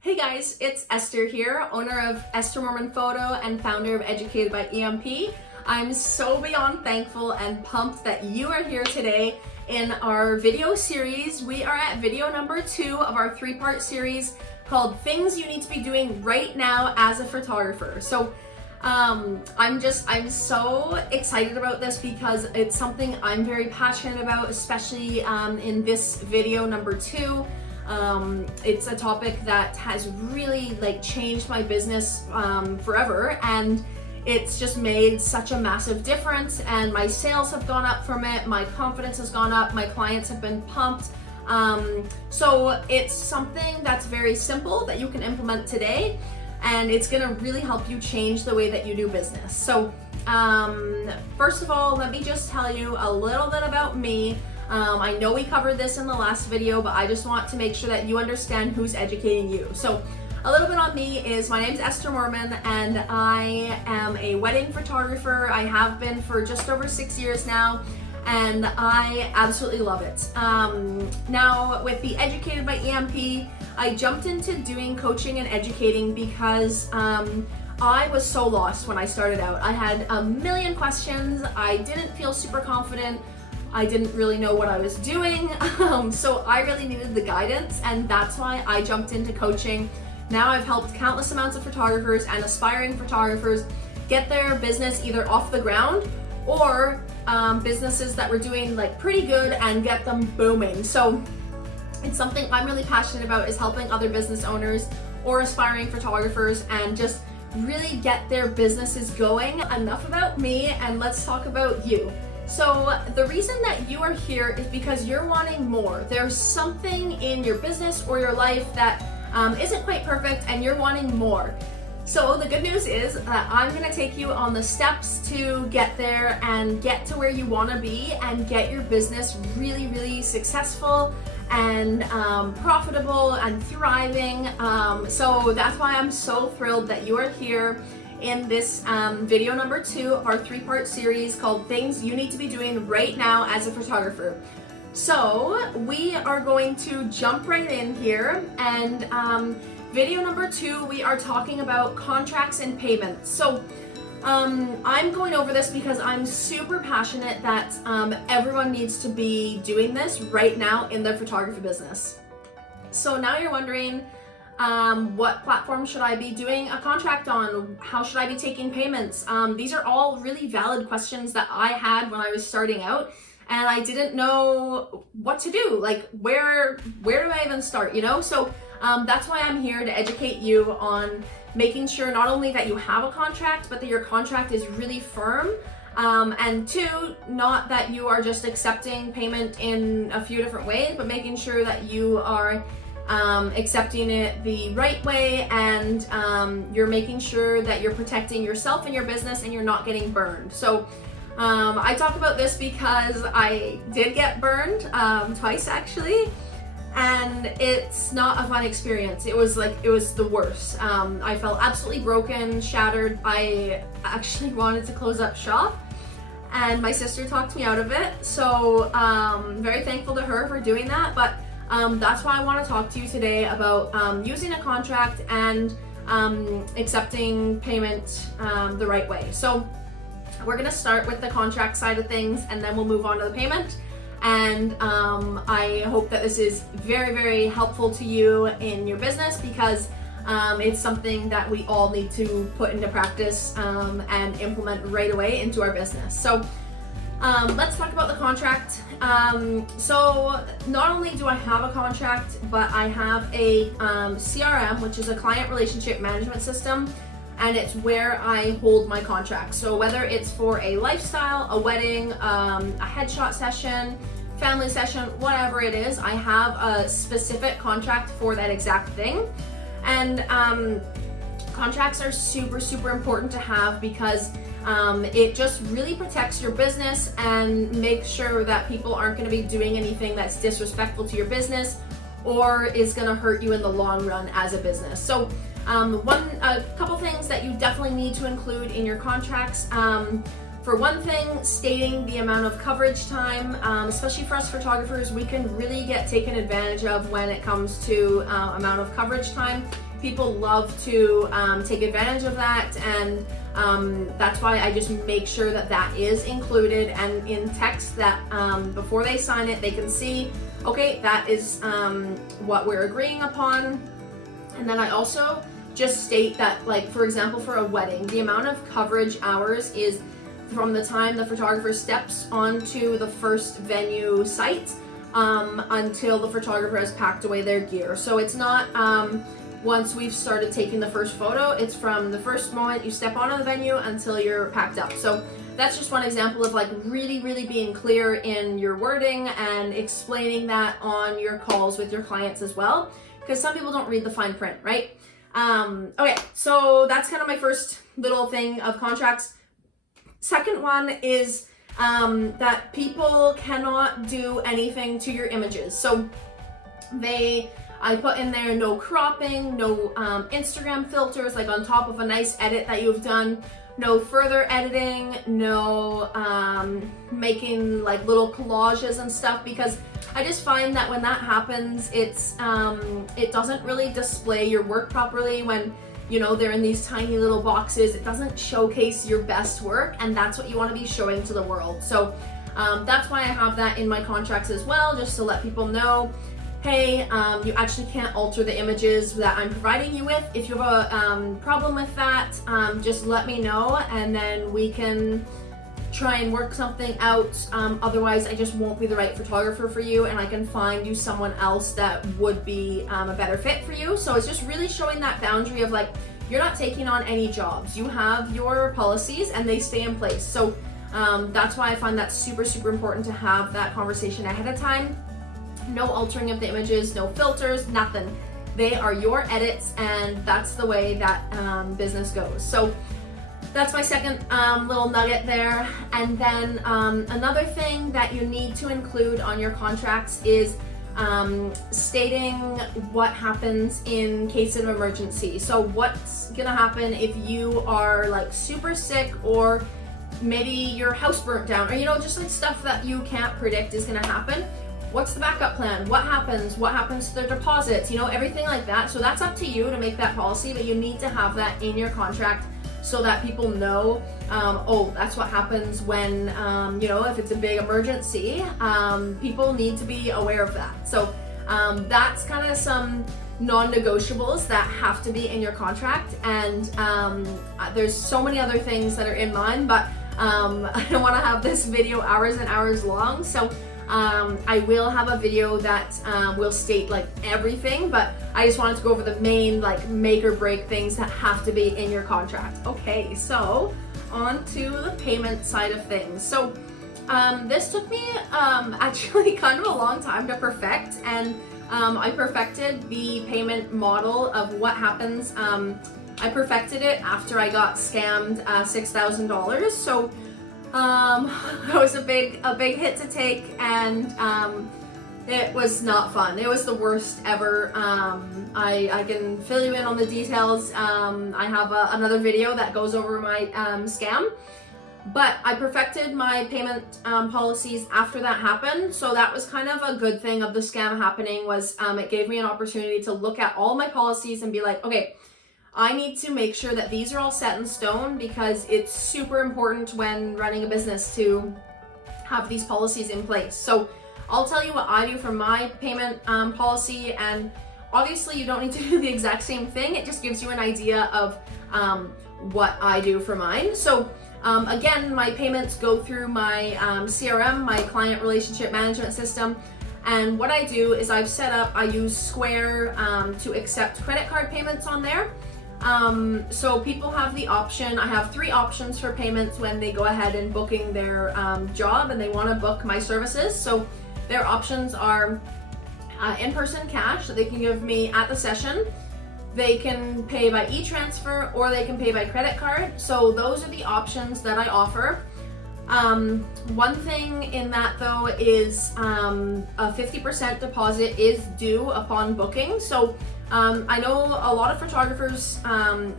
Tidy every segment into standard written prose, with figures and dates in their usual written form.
Hey guys, it's Esther here, owner of Esther Mormon Photo and founder of Educated by EMP. I'm so beyond thankful and pumped that you are here today in our video series. We are at video number 2 of our 3-part series called Things You Need to Be Doing Right Now as a Photographer. So I'm so excited about this because it's something I'm very passionate about, especially in this video number 2. It's a topic that has really changed my business forever, and it's just made such a massive difference, and my sales have gone up from it, my confidence has gone up, my clients have been pumped. So it's something that's very simple that you can implement today, and it's gonna really help you change the way that you do business. So first of all, let me just tell you a little bit about me. I know we covered this in the last video, but I just want to make sure that you understand who's educating you. So a little bit on me is my name's Esther Mormon, and I am a wedding photographer. I have been for just over 6 years now, and I absolutely love it. Now with the Educated by EMP, I jumped into doing coaching and educating because I was so lost when I started out. I had a million questions. I didn't feel super confident. I didn't really know what I was doing, so I really needed the guidance, and that's why I jumped into coaching. Now I've helped countless amounts of photographers and aspiring photographers get their business either off the ground or businesses that were doing pretty good and get them booming. So it's something I'm really passionate about, is helping other business owners or aspiring photographers and just really get their businesses going. Enough about me, and let's talk about you. So the reason that you are here is because you're wanting more. There's something in your business or your life that isn't quite perfect, and you're wanting more. So the good news is that I'm gonna take you on the steps to get there and get to where you wanna be and get your business really, really successful and profitable and thriving. So that's why I'm so thrilled that you are here in this video number 2 of our 3-part series called Things You Need to Be Doing Right Now as a Photographer. So we are going to jump right in here, and video number 2, we are talking about contracts and payments. So I'm going over this because I'm super passionate that everyone needs to be doing this right now in their photography business. So now you're wondering, what platform should I be doing a contract on? How should I be taking payments? These are all really valid questions that I had when I was starting out, and I didn't know what to do. Where do I even start, you know? So that's why I'm here to educate you on making sure not only that you have a contract, but that your contract is really firm. And 2, not that you are just accepting payment in a few different ways, but making sure that you are accepting it the right way, and you're making sure that you're protecting yourself and your business and you're not getting burned. So I talk about this because I did get burned twice actually, and it's not a fun experience. It was the worst. I felt absolutely broken, shattered. I actually wanted to close up shop, and my sister talked me out of it. So very thankful to her for doing that. But that's why I want to talk to you today about using a contract and accepting payment the right way. So we're going to start with the contract side of things, and then we'll move on to the payment. And I hope that this is very, very helpful to you in your business, because it's something that we all need to put into practice and implement right away into our business. So let's talk about the contract. So not only do I have a contract, but I have a CRM, which is a client relationship management system, and it's where I hold my contract. So whether it's for a lifestyle, a wedding, a headshot session, family session, whatever it is, I have a specific contract for that exact thing. And contracts are super, super important to have, because it just really protects your business and makes sure that people aren't going to be doing anything that's disrespectful to your business or is going to hurt you in the long run as a business. So a couple things that you definitely need to include in your contracts. For one thing, stating the amount of coverage time, especially for us photographers, we can really get taken advantage of when it comes to amount of coverage time. people love to take advantage of that, and that's why I just make sure that that is included and in text, that before they sign it, they can see, okay, that is what we're agreeing upon. And then I also just state that, like, for example, for a wedding, the amount of coverage hours is from the time the photographer steps onto the first venue site until the photographer has packed away their gear. So it's not once we've started taking the first photo, it's from the first moment you step onto the venue until you're packed up. So that's just one example of like really being clear in your wording and explaining that on your calls with your clients as well, because some people don't read the fine print, right? Okay, so that's kind of my first little thing of contracts. Second one is that people cannot do anything to your images. So I put in there no cropping, no Instagram filters, like on top of a nice edit that you've done, no further editing, no making like little collages and stuff, because I just find that when that happens, it doesn't really display your work properly. When, you know, they're in these tiny little boxes, it doesn't showcase your best work, and that's what you want to be showing to the world. So that's why I have that in my contracts as well, just to let people know, hey, you actually can't alter the images that I'm providing you with. If you have a problem with that, just let me know, and then we can try and work something out. Otherwise, I just won't be the right photographer for you, and I can find you someone else that would be a better fit for you. So it's just really showing that boundary of like, you're not taking on any jobs. You have your policies and they stay in place. So that's why I find that super important to have that conversation ahead of time. No altering of the images, no filters, nothing. They are your edits, and that's the way that business goes. So that's my second little nugget there. And then another thing that you need to include on your contracts is stating what happens in case of emergency. So what's gonna happen if you are like super sick, or maybe your house burnt down, or you know, just like stuff that you can't predict is gonna happen. What's the backup plan? What happens to their deposits? You know, everything like that. So that's up to you to make that policy, but you need to have that in your contract so that people know, oh, that's what happens when, you know, if it's a big emergency, people need to be aware of that. So that's kind of some non-negotiables that have to be in your contract. And there's so many other things that are in mine, but I don't want to have this video hours and hours long. So I will have a video that will state like everything, but I just wanted to go over the main like make or break things that have to be in your contract. Okay, so on to the payment side of things. So this took me actually kind of a long time to perfect, and I perfected the payment model of what happens. I perfected it after I got scammed $6,000. So it was a big hit to take, and it was not fun. It was the worst ever. I can fill you in on the details. I have another video that goes over my scam, but I perfected my payment policies after that happened. So that was kind of a good thing of the scam happening, was it gave me an opportunity to look at all my policies and be like, okay, I need to make sure that these are all set in stone, because it's super important when running a business to have these policies in place. So I'll tell you what I do for my payment policy, and obviously you don't need to do the exact same thing. It just gives you an idea of what I do for mine. So again, my payments go through my CRM, my client relationship management system. And what I do is I use Square to accept credit card payments on there. So people have the option. I have 3 options for payments when they go ahead and booking their job and they want to book my services. So their options are in-person cash that they can give me at the session. They can pay by e-transfer, or they can pay by credit card. So those are the options that I offer. One thing in that though is a 50% deposit is due upon booking. So I know a lot of photographers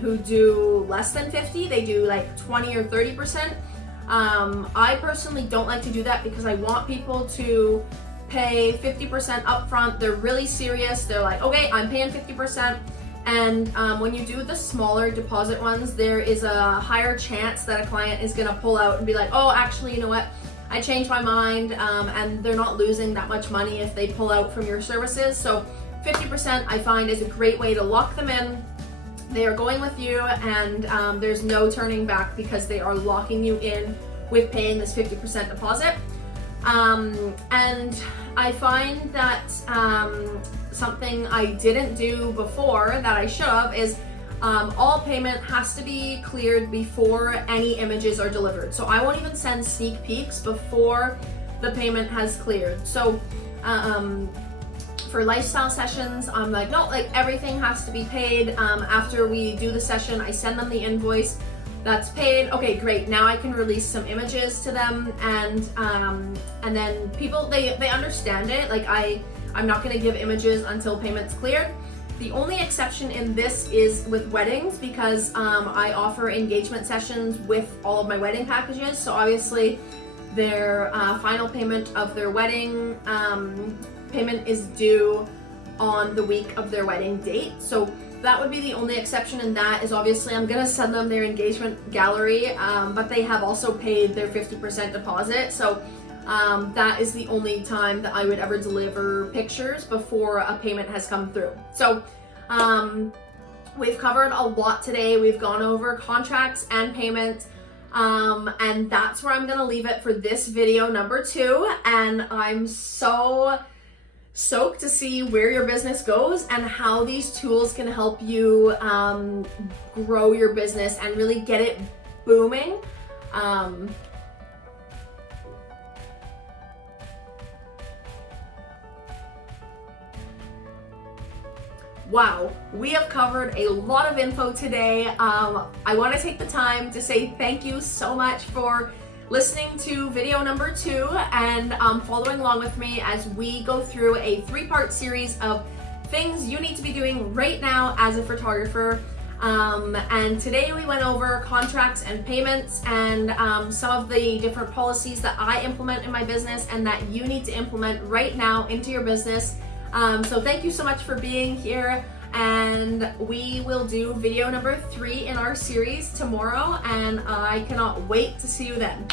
who do less than 50, they do like 20 or 30%. I personally don't like to do that, because I want people to pay 50% upfront. They're really serious. They're like, okay, I'm paying 50%. And when you do the smaller deposit ones, there is a higher chance that a client is gonna pull out and be like, oh, actually, you know what? I changed my mind, and they're not losing that much money if they pull out from your services. So 50% I find is a great way to lock them in. They are going with you, and there's no turning back because they are locking you in with paying this 50% deposit. And I find that something I didn't do before that I should have is all payment has to be cleared before any images are delivered. So I won't even send sneak peeks before the payment has cleared. So for lifestyle sessions, I'm like, no, like everything has to be paid. After we do the session, I send them the invoice. That's paid. Okay, great. Now I can release some images to them, and then people they understand it. Like I'm not gonna give images until payment's cleared. The only exception in this is with weddings, because I offer engagement sessions with all of my wedding packages. So obviously their final payment of their wedding payment is due on the week of their wedding date. So that would be the only exception, and that is obviously I'm gonna send them their engagement gallery, but they have also paid their 50% deposit. So that is the only time that I would ever deliver pictures before a payment has come through. So we've covered a lot today. We've gone over contracts and payments, and that's where I'm gonna leave it for this video number 2. And I'm so stoked to see where your business goes and how these tools can help you grow your business and really get it booming. Wow, we have covered a lot of info today. I want to take the time to say thank you so much for listening to video number 2 and following along with me as we go through a 3-part series of things you need to be doing right now as a photographer. And today we went over contracts and payments and some of the different policies that I implement in my business and that you need to implement right now into your business. So thank you so much for being here, and we will do video number 3 in our series tomorrow, and I cannot wait to see you then.